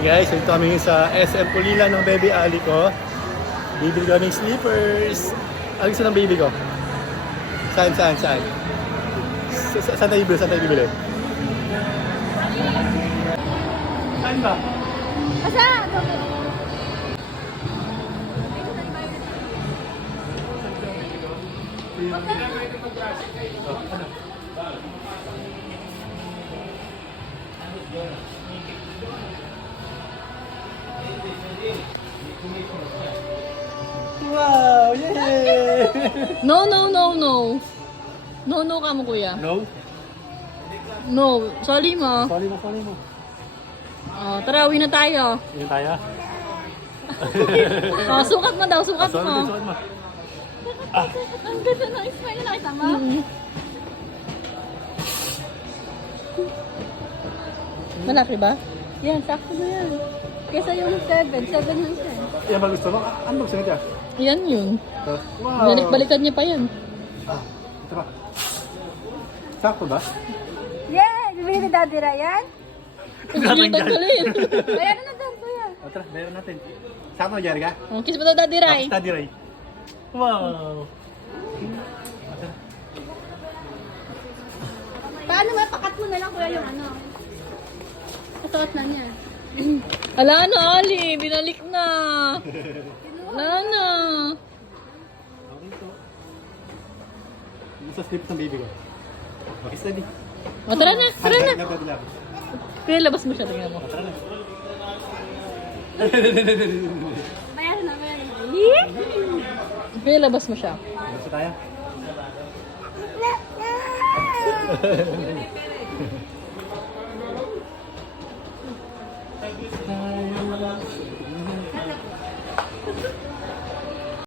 Guys, ito kami sa SM Pulilan ng baby Ali ko. Bibili ko ng slippers. Ang gusto ng baby ko? Saan? Saan tayo bibili? Saan tayo bibili? Saan ba? Asa? Wow! Yay! No, no, no, no. No, no ka mo, kuya. No? No, sorry mo. Sorry mo. Tara, uwi na tayo. Yun tayo. Sukat mo daw, sukat Sorry mo. mo. Ang ganda ng smile, nakita mo? Malaki ba? Yan, sakto na yan. Kesa yung 7 lang siya. Yan ba gusto mo? Ano ba gusto mo dyan? Yan yun. Wow! Balik-balikan niya pa yan. Ito ba? Sakto ba? Yeah! Bibili ni Daddy Ryan? Gusto niya tanggalin. Kaya na dyan, kuya. Tara, meron natin. Sakto na, Jerry ka? Kiss mo daw, Daddy Rai. Study Ray. Wow! Paano mapakat mo na lang, kuya, yung ano? Kasuot na niya. Ala na, Ali. Binalik na. Ala na. Sa slip ng baby ko. Okay, study. Tara na, tara na. Nagdadala. Kuya, labas mo siya. Tingnan mo. Tara na. Bayaran na. Kuya, labas mo siya. Gusto tayo?